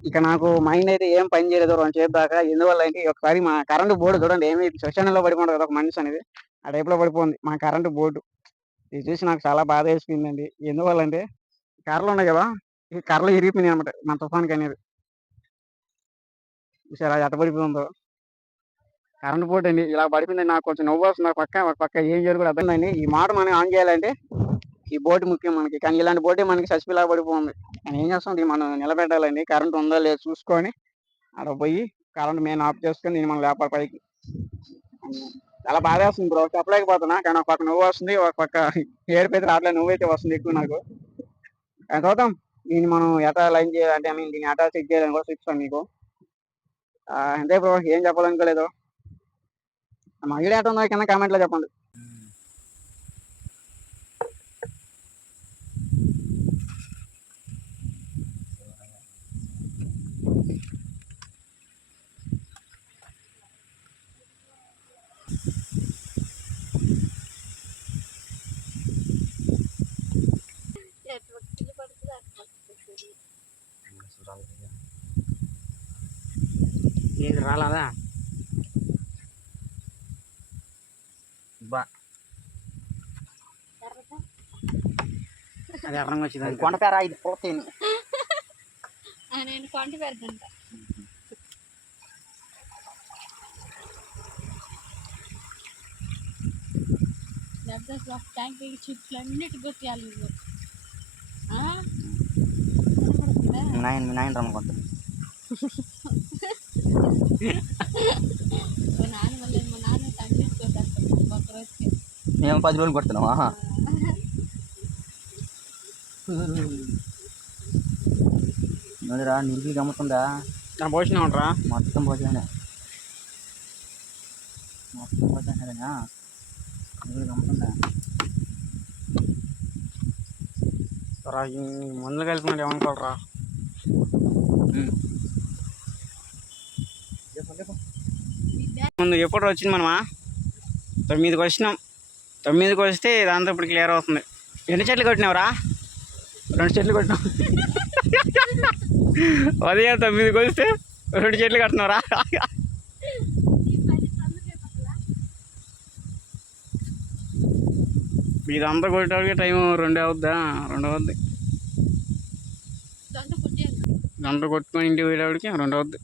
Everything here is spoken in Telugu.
ఇక నాకు మైండ్ అయితే ఏం పని చేయలేదు 2 సేపు దాకా. ఎందువల్ల అంటే ఒకసారి మా కరెంట్ బోర్డ్ చూడండి ఏమి శ్మశానంలో పడిపోంటది కదా! ఒక మనిషి అనేది. ఆ టైప్‌లో పడిపోయింది మా కరెంట్ బోర్డు. ఇది చూసి నాకు చాలా బాధేసిందండి. ఎందువల్లంటే కర్రలున్నాయి గదా! ఈ కర్రలు ఇరిగిపోయినాయన్నమాట మన తుఫాన్‌కనేది. చూసారా ఎట్ట పడిపోయిందో. కరెంట్ బోర్డండి ఇలా పడిపోయిందని నాకు కొంచెం నవ్వొస్తుంది. ఒక పక్క ఏం చేయాలో కూడా అర్థమైందండి. ఈ మోటర్ మనం ఆన్ చేయాలంటే ఈ బోర్డ్ ముఖ్యం మనకి. కానీ ఇలాంటి బోర్డే మనకి సచ్చిపోయేలాగా పడిపోయింది. కానీ ఏం చేస్తాం దీన్ని మనం నిలబెట్టాలండి. కరెంట్ ఉందో లేదో చూసుకొని ఆడకు పోయి కరెంట్ మెయిన్ ఆఫ్ చేసుకొని దీన్ని మనం లేపాలి పైకి. చాలా బాధేస్తుంది బ్రో. చెప్పలేకపోతున్నా. కానీ ఒక పక్క నవ్వొస్తుంది. ఒక పక్క ఏడుపైతే రావట్లేదు. నువ్వైతే వస్తుంది ఎక్కువ నాకు. కానీ చూద్దాం. దీన్ని మనం ఎట్టా లైన్ చేయాలి అంటే ఐ మీన్ దీన్ని ఎట్టా చెక్ చేయాలని కూడా చెప్తాను మీకు. అంతే బ్రో ఏం చెప్పాలనుకోలేదు. మా ఐడియా ఎట్టుందో కింద కామెంట్‌లో చెప్పండి. నీకు రాలేదా? అది ఎర్రంగా వచ్చింది. కొండపేర ఇది పోతేని. నేను కొండ పెడతాంట. ట్యాంక్ చుట్లు అన్నిటి కొట్టాలి మీ నాయన రమ్మకుంటా మా నాన్న తగ్గించుకోతాడు ఒక రోజుకి. మేము 10 రోజులు కొడుతున్నావా? నీళ్ళు గమ్ముతుందా? పోషణ ఉంటారా మొత్తం పోసానే నీళ్ళు గమ్ముతుందా? మందులు కలిపినట్టు ఏమనుకోరా ముందు ఎప్పుడు వచ్చింది మనమా 9కి వచ్చినాం. 9కి వస్తే దాంతో ఇప్పుడు క్లియర్ అవుతుంది. ఎన్ని చెట్లు కొట్టినావురా? 2 చెట్లు కొట్టినావు. ఉదయం 9కి వస్తే 2 చెట్లు కట్టినవరా? ఇదంతా కొట్టేవాడికి టైం 2 అవుద్దా? 2 అవుద్ది. గంట కొట్టుకొని ఇంటికి పోయేవాడికి 2 అవుద్ది.